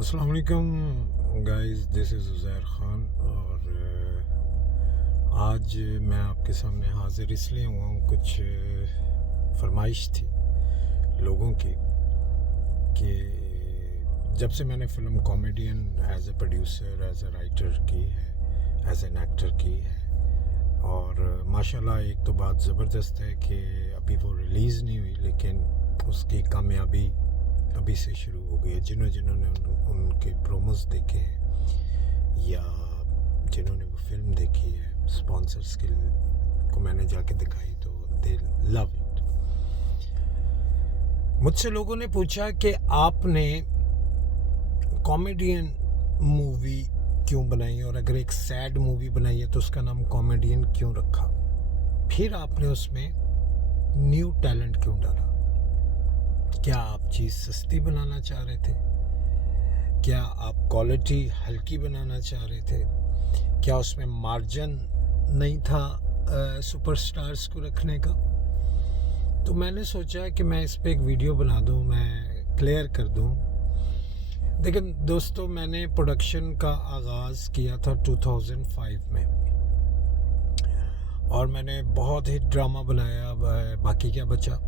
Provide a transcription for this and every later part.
अस्सलाम वालेकुम guys, this is Uzair Khan और आज मैं आपके सामने हाज़िर इसलिए हुआ हूँ। कुछ फरमाइश थी लोगों की कि जब से मैंने film comedian as a producer, as a writer की है, एज़ एन एक्टर की है, और माशाल्लाह एक तो बात ज़बरदस्त है कि अभी वो रिलीज़ नहीं हुई, लेकिन उसकी कामयाबी अभी से शुरू हो गई है। जिन्होंने उनके प्रोमोस देखे हैं या जिन्होंने वो फिल्म देखी है, स्पॉन्सर्स को मैंने जाके दिखाई तो दे लव इट। मुझसे लोगों ने पूछा कि आपने कॉमेडियन मूवी क्यों बनाई, और अगर एक सैड मूवी बनाई है तो उसका नाम कॉमेडियन क्यों रखा, फिर आपने उसमें न्यू टैलेंट क्यों डाला। क्या आप चीज़ सस्ती बनाना चाह रहे थे? क्या आप क्वालिटी हल्की बनाना चाह रहे थे? क्या उसमें मार्जिन नहीं था सुपरस्टार्स को रखने का? तो मैंने सोचा कि मैं इस पे एक वीडियो बना दूं, मैं क्लियर कर दूं। लेकिन दोस्तों, मैंने प्रोडक्शन का आगाज़ किया था 2005 में, और मैंने बहुत ही ड्रामा बनाया बाकी क्या बचा,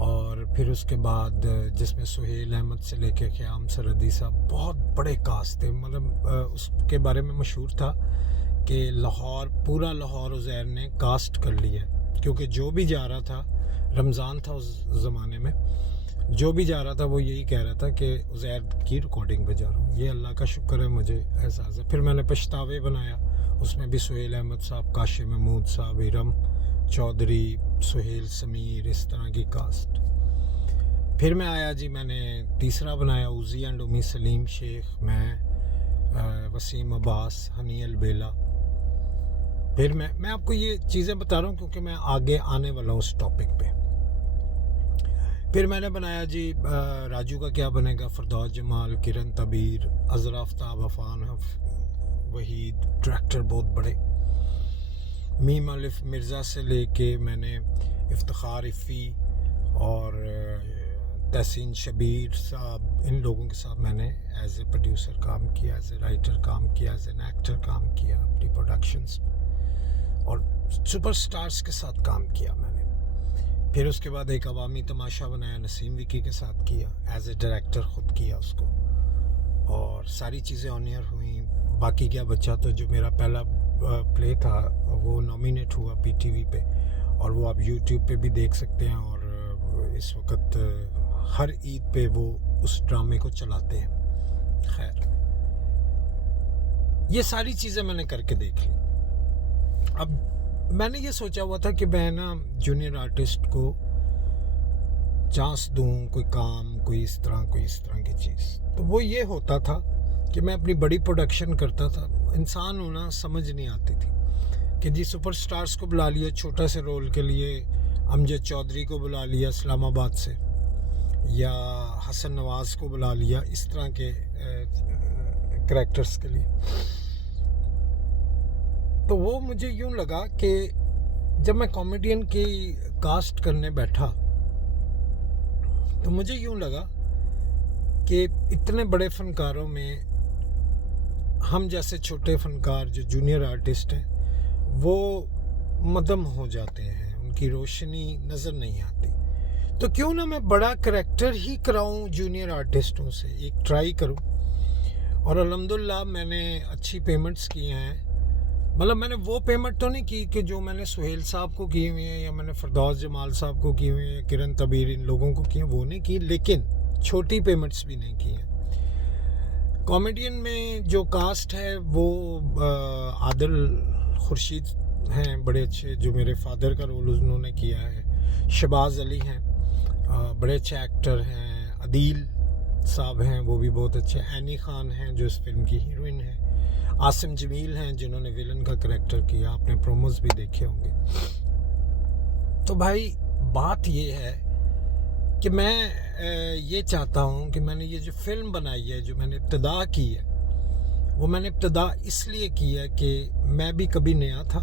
और फिर उसके बाद जिसमें सुहेल अहमद से लेके क़याम सरहदी साहब, बहुत बड़े कास्ट थे। मतलब उसके बारे में मशहूर था कि पूरा लाहौर उज़ैर ने कास्ट कर लिया, क्योंकि जो भी जा रहा था, रमज़ान था उस ज़माने में, जो भी जा रहा था वो यही कह रहा था कि उज़ैर की रिकॉर्डिंग पे जा रहा हूँ। ये अल्लाह का शुक्र है, मुझे एहसास है। फिर मैंने पछतावे बनाया, उसमें भी सुहेल अहमद साहब, काशिम महमूद साहब, इरम चौधरी, सुहेल समीर, इस तरह की कास्ट। फिर मैं आया जी, मैंने तीसरा बनाया उज़ी एंड उमी सलीम शेख, मैं वसीम अब्बास, हनी अलबेला। फिर मैं आपको ये चीज़ें बता रहा हूँ क्योंकि मैं आगे आने वाला हूँ उस टॉपिक पे। फिर मैंने बनाया जी राजू का क्या बनेगा, फरदौस जमाल, किरण तबीर, अज़रा आफ्ताब, अफान वहीद, डायरेक्टर बहुत बड़े, मीम अलिफ मिर्ज़ा से लेके मैंने इफ्तिखार इफ़ी और तहसीन शबीर साहब, इन लोगों के साथ मैंने एज ए प्रोड्यूसर काम किया, एज ए राइटर काम किया, एज एन एक्टर काम किया अपनी प्रोडक्शंस में, और सुपरस्टार्स के साथ काम किया मैंने। फिर उसके बाद एक अवामी तमाशा बनाया, नसीम विकी के साथ किया, एज ए डायरेक्टर ख़ुद किया उसको, और सारी चीज़ें ऑन एयर हुई। बाकी क्या बचा, तो जो मेरा पहला प्ले था वो नॉमिनेट हुआ पीटीवी पे, और वो आप यूट्यूब पे भी देख सकते हैं, और इस वक्त हर ईद पे वो उस ड्रामे को चलाते हैं। खैर, ये सारी चीज़ें मैंने करके देख ली। अब मैंने ये सोचा हुआ था कि मैं ना जूनियर आर्टिस्ट को चांस दूं, कोई काम, कोई इस तरह की चीज़। तो वो ये होता था कि मैं अपनी बड़ी प्रोडक्शन करता था, इंसान होना समझ नहीं आती थी कि जी सुपरस्टार्स को बुला लिया छोटा से रोल के लिए, अमजद चौधरी को बुला लिया इस्लामाबाद से, या हसन नवाज़ को बुला लिया, इस तरह के करैक्टर्स के लिए। तो वो मुझे यूँ लगा कि जब मैं कॉमेडियन की कास्ट करने बैठा तो मुझे यूँ लगा कि इतने बड़े फनकारों में हम जैसे छोटे फनकार जो जूनियर आर्टिस्ट हैं वो मदम हो जाते हैं, उनकी रोशनी नज़र नहीं आती। तो क्यों ना मैं बड़ा करैक्टर ही कराऊं जूनियर आर्टिस्टों से, एक ट्राई करूं। और अल्हम्दुलिल्लाह मैंने अच्छी पेमेंट्स की हैं। मतलब मैंने वो पेमेंट तो नहीं की कि जो मैंने सुहेल साहब को की हुई है, या मैंने फरदौस जमाल साहब को की हुई है, किरण तबीर, इन लोगों को की है, वो नहीं की, लेकिन छोटी पेमेंट्स भी नहीं की हैं। कॉमेडियन में जो कास्ट है वो आदिल खुर्शीद हैं, बड़े अच्छे, जो मेरे फादर का रोल उन्होंने किया है। शबाज़ अली हैं, बड़े अच्छे एक्टर हैं। अदील साहब हैं, वो भी बहुत अच्छे। एनी खान हैं जो इस फिल्म की हीरोइन है। आसिम जमील हैं जिन्होंने विलन का करैक्टर किया, आपने प्रोमोस भी देखे होंगे। तो भाई बात ये है कि मैं ये चाहता हूँ कि मैंने ये जो फिल्म बनाई है, जो मैंने इब्तिदा की है, वो मैंने इब्तिदा इसलिए की है कि मैं भी कभी नया था।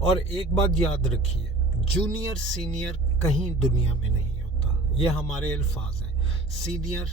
और एक बात याद रखिए, जूनियर सीनियर कहीं दुनिया में नहीं होता, ये हमारे अल्फाज हैं। सीनियर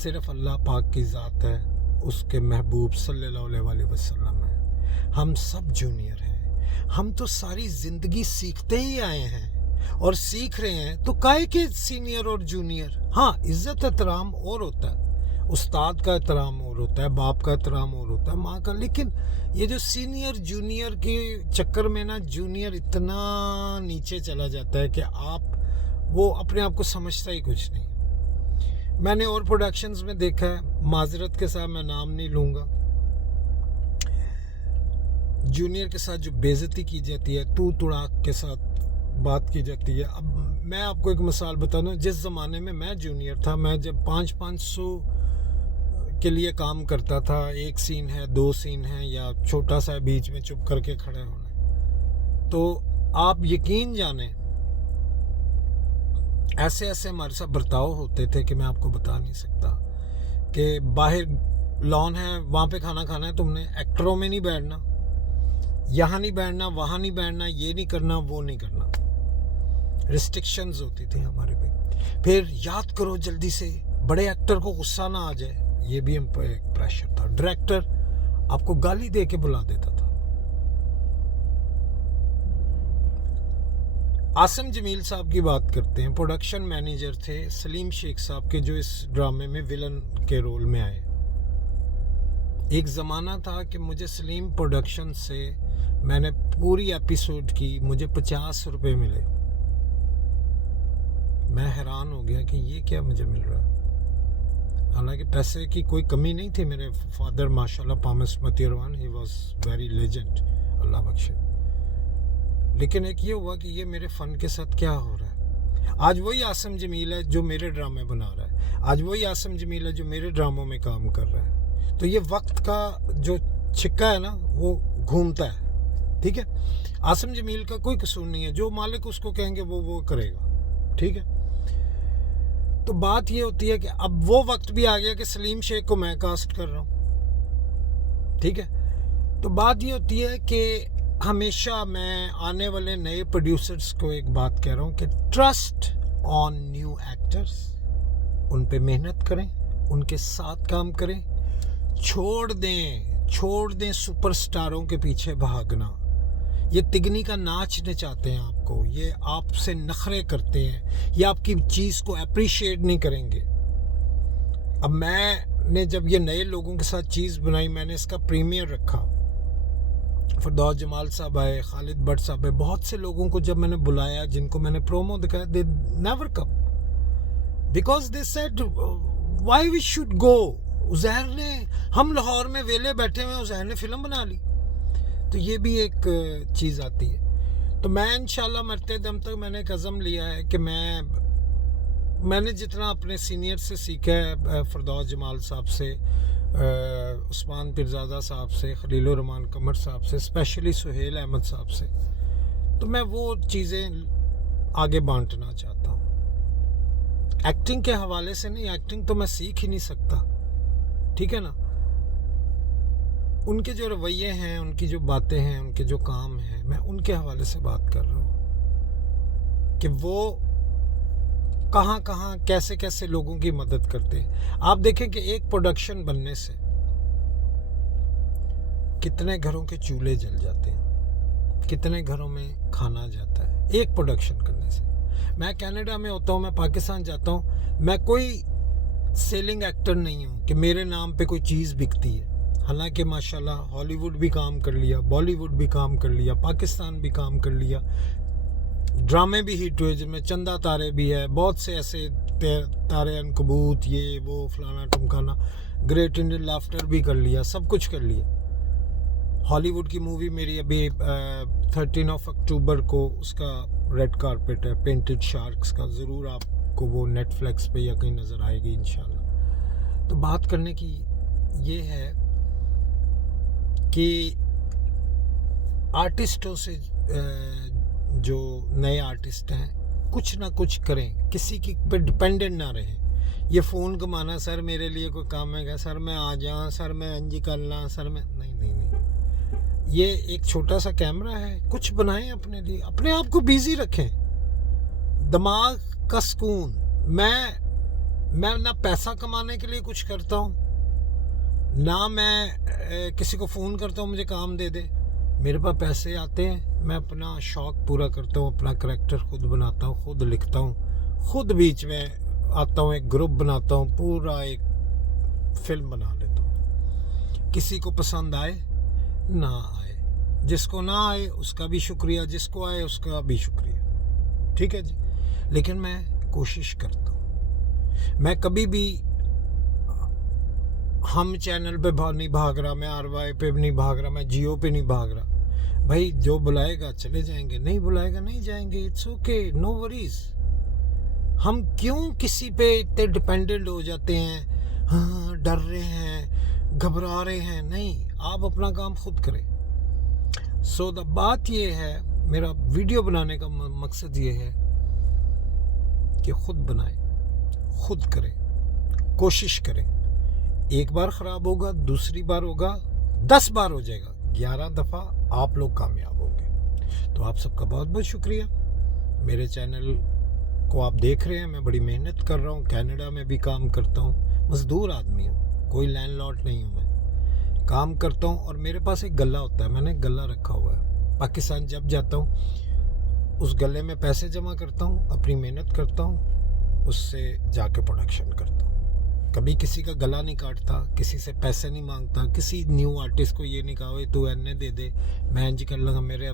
सिर्फ अल्लाह पाक की ज़ात है, उसके महबूब सल्लल्लाहु अलैहि वसल्लम है। हम सब जूनियर हैं। हम तो सारी ज़िंदगी सीखते ही आए हैं और सीख रहे हैं, तो काहे के सीनियर और जूनियर। हाँ, इज़्ज़त एहतराम और होता है, उस्ताद का एहतराम और होता है, बाप का एहतराम और होता है, माँ का। लेकिन ये जो सीनियर जूनियर के चक्कर में ना, जूनियर इतना नीचे चला जाता है कि वो अपने आप को समझता ही कुछ नहीं। मैंने और प्रोडक्शंस में देखा है, माजरत के साथ मैं नाम नहीं लूँगा, जूनियर के साथ जो बेइज्जती की जाती है, तू तुड़ाक के साथ बात की जाती है। अब मैं आपको एक मिसाल बता दूं, जिस ज़माने में मैं जूनियर था, मैं जब 500 के लिए काम करता था, एक सीन है, 2 सीन है, या छोटा सा बीच में चुप करके खड़े होना, तो आप यकीन जाने ऐसे ऐसे हमारे साथ बर्ताव होते थे कि मैं आपको बता नहीं सकता। कि बाहर लॉन है, वहाँ पे खाना खाना है, तुमने एक्टरों में नहीं बैठना, यहाँ नहीं बैठना, वहाँ नहीं बैठना, ये नहीं करना, वो नहीं करना। रिस्ट्रिक्शंस होती थी हमारे पे। फिर याद करो जल्दी से, बड़े एक्टर को गुस्सा ना आ जाए, ये भी हम पे एक प्रेशर था। डायरेक्टर आपको गाली दे के बुला देता था। आसिम जमील साहब की बात करते हैं, प्रोडक्शन मैनेजर थे सलीम शेख साहब के, जो इस ड्रामे में विलन के रोल में आए। एक ज़माना था कि मुझे सलीम प्रोडक्शन से मैंने पूरी एपिसोड की, मुझे 50 रुपये मिले। मैं हैरान हो गया कि ये क्या मुझे मिल रहा है। हालांकि पैसे की कोई कमी नहीं थी, मेरे फादर माशाल्लाह पामिस मतीरवान, ही वाज वेरी लेजेंड, अल्लाह बख्शे। लेकिन एक ये हुआ कि ये मेरे फ़न के साथ क्या हो रहा है। आज वही आसिम जमील है जो मेरे ड्रामे बना रहा है, आज वही आसिम जमील है जो मेरे ड्रामों में काम कर रहा है। तो ये वक्त का जो छिक्का है ना, वो घूमता है, ठीक है। आसिम जमील का कोई कसूर नहीं है, जो मालिक उसको कहेंगे वो करेगा, ठीक है। तो बात ये होती है कि अब वो वक्त भी आ गया कि सलीम शेख को मैं कास्ट कर रहा हूँ, ठीक है। तो बात ये होती है कि हमेशा मैं आने वाले नए प्रोड्यूसर्स को एक बात कह रहा हूँ कि ट्रस्ट ऑन न्यू एक्टर्स, उन पे मेहनत करें, उनके साथ काम करें, छोड़ दें सुपरस्टारों के पीछे भागना। ये तिगनी का नाच नचाते हैं आपको, ये आपसे नखरे करते हैं, ये आपकी चीज़ को अप्रिशिएट नहीं करेंगे। अब मैंने जब ये नए लोगों के साथ चीज़ बनाई, मैंने इसका प्रीमियर रखा, फरदौस जमाल साहब आए, खालिद भट्ट साहब आए, बहुत से लोगों को जब मैंने बुलाया, जिनको मैंने प्रोमो दिखाया, they never come, because they said why we should go. Uzair ने, हम लाहौर में वेले बैठे हुए, उज़ैर ने फिल्म बना ली। तो ये भी एक चीज़ आती है। तो मैं इंशाल्लाह मरते दम तक मैंने एक अज़म लिया है कि मैंने जितना अपने सीनियर से सीखा है, फरदौस जमाल साहब से, उस्मान पिरज़ादा साहब से, खलीलुर रहमान कमर साहब से, स्पेशली सुहेल अहमद साहब से, तो मैं वो चीज़ें आगे बांटना चाहता हूँ। एक्टिंग के हवाले से नहीं, एक्टिंग तो मैं सीख ही नहीं सकता, ठीक है ना। उनके जो रवैये हैं, उनकी जो बातें हैं, उनके जो काम हैं, मैं उनके हवाले से बात कर रहा हूँ कि वो कहाँ कहाँ कैसे कैसे लोगों की मदद करते हैं। आप देखें कि एक प्रोडक्शन बनने से कितने घरों के चूल्हे जल जाते हैं, कितने घरों में खाना जाता है एक प्रोडक्शन करने से। मैं कनाडा में होता हूँ, मैं पाकिस्तान जाता हूँ, मैं कोई सेलिंग एक्टर नहीं हूँ कि मेरे नाम पे कोई चीज़ बिकती है। हालांकि माशाल्लाह हॉलीवुड भी काम कर लिया, बॉलीवुड भी काम कर लिया, पाकिस्तान भी काम कर लिया, ड्रामे भी हिट हुए जिनमें चंदा तारे भी है, बहुत से ऐसे तारे अनकबूत, ये वो फलाना टमकाना, ग्रेट इंडियन लाफ्टर भी कर लिया, सब कुछ कर लिया। हॉलीवुड की मूवी मेरी अभी 13 अक्टूबर को उसका रेड कारपेट है, पेंटेड शार्क्स का, ज़रूर आपको वो नेटफ्लिक्स पे या कहीं नज़र आएगी इंशाल्लाह। तो बात करने की ये है कि आर्टिस्टों से, जो नए आर्टिस्ट हैं, कुछ ना कुछ करें, किसी की पे डिपेंडेंट ना रहें। ये फ़ोन कमाना, सर मेरे लिए कोई काम है क्या, सर मैं आ जाऊँ, सर मैं अंजी कर ला, सर मैं नहीं। ये एक छोटा सा कैमरा है, कुछ बनाएं अपने लिए, अपने आप को बिजी रखें, दिमाग का सुकून। मैं मैं ना पैसा कमाने के लिए कुछ करता हूँ, ना मैं किसी को फ़ोन करता हूँ मुझे काम दे दे। मेरे पास पैसे आते हैं, मैं अपना शौक़ पूरा करता हूँ, अपना करैक्टर खुद बनाता हूँ, खुद लिखता हूँ, खुद बीच में आता हूँ, एक ग्रुप बनाता हूँ, पूरा एक फिल्म बना लेता हूँ। किसी को पसंद आए ना आए, जिसको ना आए उसका भी शुक्रिया, जिसको आए उसका भी शुक्रिया, ठीक है जी। लेकिन मैं कोशिश करता हूँ, मैं कभी भी हम चैनल पे नहीं भाग रहा, मैं RY पे नहीं भाग रहा, मैं जियो पे नहीं भाग रहा। भाई जो बुलाएगा चले जाएंगे, नहीं बुलाएगा नहीं जाएंगे, इट्स ओके, नो वरीज। हम क्यों किसी पे इतने डिपेंडेंट हो जाते हैं, हाँ डर रहे हैं, घबरा रहे हैं? नहीं, आप अपना काम खुद करें। सो द बात ये है, मेरा वीडियो बनाने का मकसद ये है कि खुद बनाएं, खुद करें, कोशिश करें। एक बार ख़राब होगा, दूसरी बार होगा, 10 बार हो जाएगा, 11 दफ़ा आप लोग कामयाब होंगे। तो आप सबका बहुत बहुत शुक्रिया। मेरे चैनल को आप देख रहे हैं, मैं बड़ी मेहनत कर रहा हूँ, कनाडा में भी काम करता हूँ, मज़दूर आदमी हूँ, कोई लैंडलॉर्ड नहीं हूँ, मैं काम करता हूँ। और मेरे पास एक गल्ला होता है, मैंने गल्ला रखा हुआ है। पाकिस्तान जब जाता हूँ उस गले में पैसे जमा करता हूँ, अपनी मेहनत करता हूँ, उससे जाके प्रोडक्शन करता हूँ। कभी किसी का गला नहीं काटता, किसी से पैसे नहीं मांगता, किसी न्यू आर्टिस्ट को ये नहीं कहा तू एने दे दे, मैं इंज कर लगा। मेरे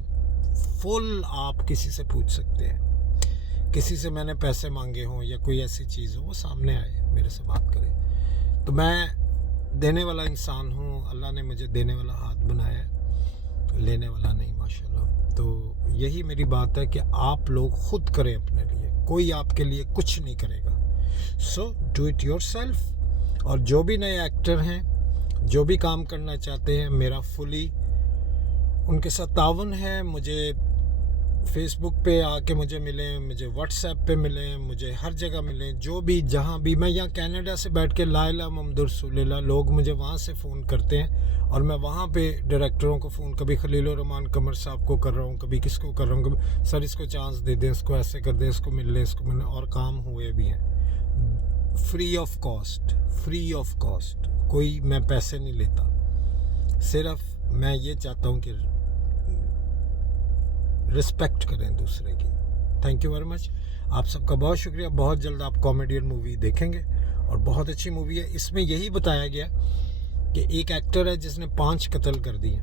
फुल आप किसी से पूछ सकते हैं, किसी से मैंने पैसे मांगे हों या कोई ऐसी चीज़ हो, वो सामने आए मेरे से बात करे। तो मैं देने वाला इंसान हूँ, अल्लाह ने मुझे देने वाला हाथ बनाया, लेने वाला नहीं, माशाल्लाह। तो यही मेरी बात है कि आप लोग खुद करें अपने लिए, कोई आपके लिए कुछ नहीं करेगा। So do it yourself. और जो भी नए एक्टर हैं, जो भी काम करना चाहते हैं, मेरा फुली उनके साथ तावन है। मुझे फेसबुक पे आके मुझे मिलें, मुझे व्हाट्सएप पे मिलें, मुझे हर जगह मिलें, जो भी जहाँ भी। मैं यहाँ कनाडा से बैठ के ला इलाहा मुहम्मद रसूलुल्लाह, लोग मुझे वहाँ से फ़ोन करते हैं और मैं वहाँ पे डायरेक्टरों को फ़ोन, कभी खलीलुर रहमान कमर साहब को कर रहा हूँ, कभी किसको कर रहा हूँ, कभी सर इसको चांस दे दें, इसको ऐसे कर दें, इसको मिल ले, इसको मिलने। और काम हुए भी हैं free of cost, free of cost. कोई मैं पैसे नहीं लेता, सिर्फ मैं ये चाहता हूँ कि रिस्पेक्ट करें दूसरे की। थैंक यू वेरी मच, आप सबका बहुत शुक्रिया। बहुत जल्द आप कॉमेडियन मूवी देखेंगे और बहुत अच्छी मूवी है। इसमें यही बताया गया कि एक एक्टर है जिसने 5 कत्ल कर दिए,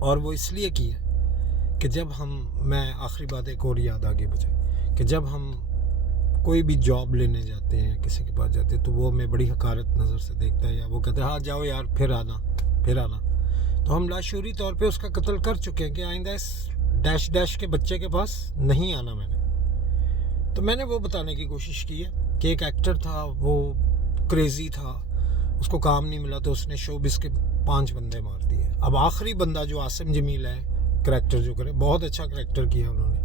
और वो इसलिए किए कि जब मैं आखिरी बात एक और याद आगे मुझे, कि जब हम कोई भी जॉब लेने जाते हैं, किसी के पास जाते हैं, तो वो हमें बड़ी हकारत नज़र से देखता है, या वो कहते हैं हाँ जाओ यार, फिर आना फिर आना। तो हम लाशूरी तौर पे उसका कत्ल कर चुके हैं कि आइंदा इस डैश डैश के बच्चे के पास नहीं आना मैंने। तो मैंने वो बताने की कोशिश की है कि एक एक्टर था, वो क्रेज़ी था, उसको काम नहीं मिला तो उसने शोबिस के 5 बंदे मार दिए। अब आखिरी बंदा जो आसिम जमील है, करैक्टर जो करे, बहुत अच्छा करैक्टर किया उन्होंने,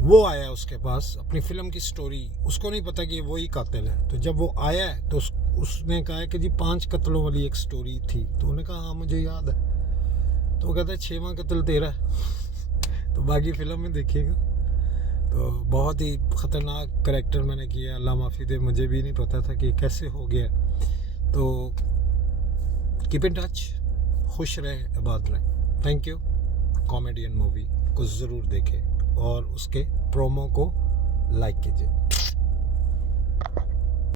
वो आया उसके पास अपनी फ़िल्म की स्टोरी, उसको नहीं पता कि वो ही कातिल है। तो जब वो आया है तो उसने कहा कि जी 5 कत्लों वाली एक स्टोरी थी। तो उन्होंने कहा हाँ मुझे याद है। तो वो कहता है 6वां कत्ल तेरा। तो बाकी फ़िल्म में देखिएगा। तो बहुत ही ख़तरनाक करैक्टर मैंने किया, अल्लाह माफ़ी दे, मुझे भी नहीं पता था कि कैसे हो गया। तो कीप इन टच, खुश रहें, आबाद रहें। Thank you. कॉमेडियन मूवी को ज़रूर देखें और उसके प्रोमो को लाइक कीजिए।